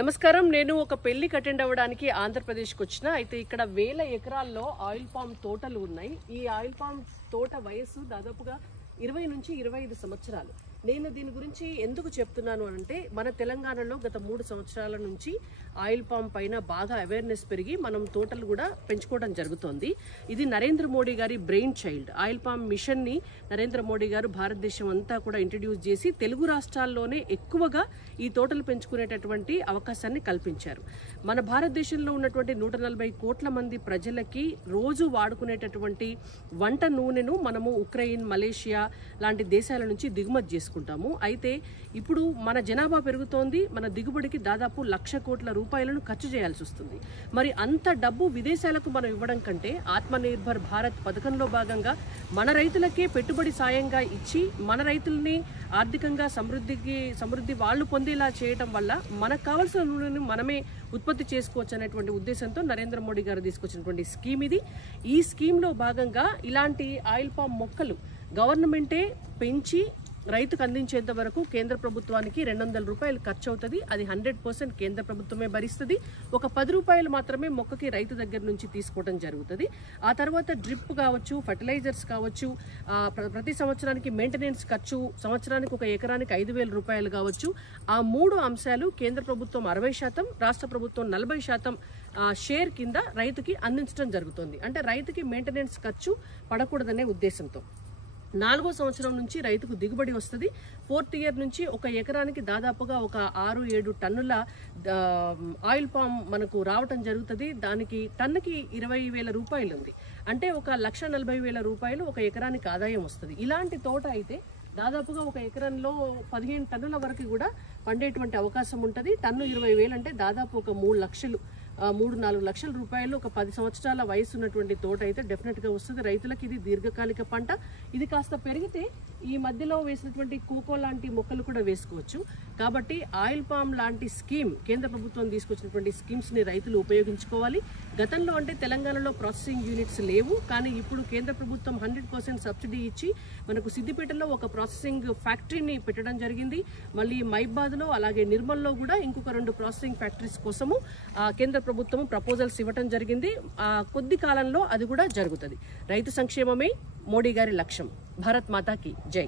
నమస్కారం. నేను ఒక పెళ్లికి అటెండ్ అవ్వడానికి ఆంధ్రప్రదేశ్కి వచ్చిన. అయితే ఇక్కడ వేల ఎకరాల్లో ఆయిల్ పామ్ తోటలు ఉన్నాయి. ఈ ఆయిల్ పామ్ తోట వయస్సు దాదాపుగా 20 నుంచి 25 సంవత్సరాలు. నేను దీని గురించి ఎందుకు చెప్తున్నాను అంటే, మన తెలంగాణలో గత 3 సంవత్సరాల నుంచి ఆయిల్ పామ్ పైన బాగా అవేర్నెస్ పెరిగి మనం తోటలు కూడా పెంచుకోవడం జరుగుతోంది. ఇది నరేంద్ర మోడీ గారి బ్రెయిన్ చైల్డ్. ఆయిల్ పామ్ మిషన్ని నరేంద్ర మోడీ గారు భారతదేశం అంతా కూడా ఇంట్రడ్యూస్ చేసి తెలుగు రాష్ట్రాల్లోనే ఎక్కువగా ఈ తోటలు పెంచుకునేటటువంటి అవకాశాన్ని కల్పించారు. మన భారతదేశంలో ఉన్నటువంటి 140 కోట్ల మంది ప్రజలకి రోజు వాడుకునేటటువంటి వంట నూనెను మనము ఉక్రెయిన్, మలేషియా లాంటి దేశాల నుంచి దిగుమతి చేసుకుంటాము. అయితే ఇప్పుడు మన జనాభా పెరుగుతోంది. మన దిగుబడికి దాదాపు 1,00,000 కోట్ల రూపాయలను ఖర్చు చేయాల్సి వస్తుంది. మరి అంత డబ్బు విదేశాలకు మనం ఇవ్వడం కంటే ఆత్మనిర్భర్ భారత్ పథకంలో భాగంగా మన రైతులకే పెట్టుబడి సాయంగా ఇచ్చి మన రైతుల్ని ఆర్థికంగా సమృద్ధి వాళ్ళు పొందేలా చేయటం వల్ల మనకు కావాల్సిన నూనెను మనమే ఉత్పత్తి చేసుకోవచ్చు అనేటువంటి ఉద్దేశంతో నరేంద్ర మోడీ గారు తీసుకొచ్చినటువంటి స్కీమ్ ఇది. ఈ స్కీమ్లో భాగంగా ఇలాంటి ఆయిల్ పామ్ మొక్కలు గవర్నమెంటే పెంచి రైతుకు అందించేంత వరకు కేంద్ర ప్రభుత్వానికి 200 రూపాయలు ఖర్చు అవుతుంది. అది 100% కేంద్ర ప్రభుత్వమే భరిస్తుంది. ఒక 10 రూపాయలు మాత్రమే మొక్కకి రైతు దగ్గర నుంచి తీసుకోవడం జరుగుతుంది. ఆ తర్వాత డ్రిప్ కావచ్చు, ఫర్టిలైజర్స్ కావచ్చు, ప్రతి సంవత్సరానికి మెయింటెనెన్స్ ఖర్చు, సంవత్సరానికి ఒక ఎకరానికి 5,000 రూపాయలు కావచ్చు. ఆ 3 అంశాలు కేంద్ర ప్రభుత్వం 60%, రాష్ట్ర ప్రభుత్వం 40% షేర్ కింద రైతుకి అందించడం జరుగుతుంది. అంటే రైతుకి మెయింటెనెన్స్ ఖర్చు పడకూడదనే ఉద్దేశంతో 4వ సంవత్సరం నుంచి రైతుకు దిగుబడి వస్తుంది. 4th ఇయర్ నుంచి ఒక ఎకరానికి దాదాపుగా ఒక 6-7 టన్నుల ఆయిల్ పామ్ మనకు రావటం జరుగుతుంది. దానికి టన్నుకి 20,000 రూపాయలు ఉంది. అంటే ఒక 1,40,000 రూపాయలు ఒక ఎకరానికి ఆదాయం వస్తుంది. ఇలాంటి తోట అయితే దాదాపుగా ఒక ఎకరంలో 15 టన్నుల వరకు కూడా పండేటువంటి అవకాశం ఉంటుంది. టన్ను 20,000 అంటే దాదాపు ఒక 3-4 లక్షల రూపాయలు ఒక 10 సంవత్సరాల వయసు ఉన్నటువంటి తోట అయితే డెఫినెట్గా వస్తుంది. రైతులకు ఇది దీర్ఘకాలిక పంట. ఇది కాస్త పెరిగితే ఈ మధ్యలో వేసినటువంటి కోకో లాంటి మొక్కలు కూడా వేసుకోవచ్చు. కాబట్టి ఆయిల్ పామ్ లాంటి స్కీమ్ కేంద్ర ప్రభుత్వం తీసుకొచ్చినటువంటి స్కీమ్స్ని రైతులు ఉపయోగించుకోవాలి. గతంలో అంటే తెలంగాణలో ప్రాసెసింగ్ యూనిట్స్ లేవు, కానీ ఇప్పుడు కేంద్ర ప్రభుత్వం 100% సబ్సిడీ ఇచ్చి మనకు సిద్దిపేటలో ఒక ప్రాసెసింగ్ ఫ్యాక్టరీని పెట్టడం జరిగింది. మళ్ళీ మైబాద్లో అలాగే నిర్మల్లో కూడా ఇంకొక 2 ప్రాసెసింగ్ ఫ్యాక్టరీస్ కోసము కేంద్ర ప్రభుత్వం ప్రపోజల్స్ ఇవ్వడం జరిగింది. కొద్ది కాలంలో అది కూడా జరుగుతుంది. రైతు సంక్షేమమే మోడీ గారి లక్ష్యం. భారత్ మాతాకి జై.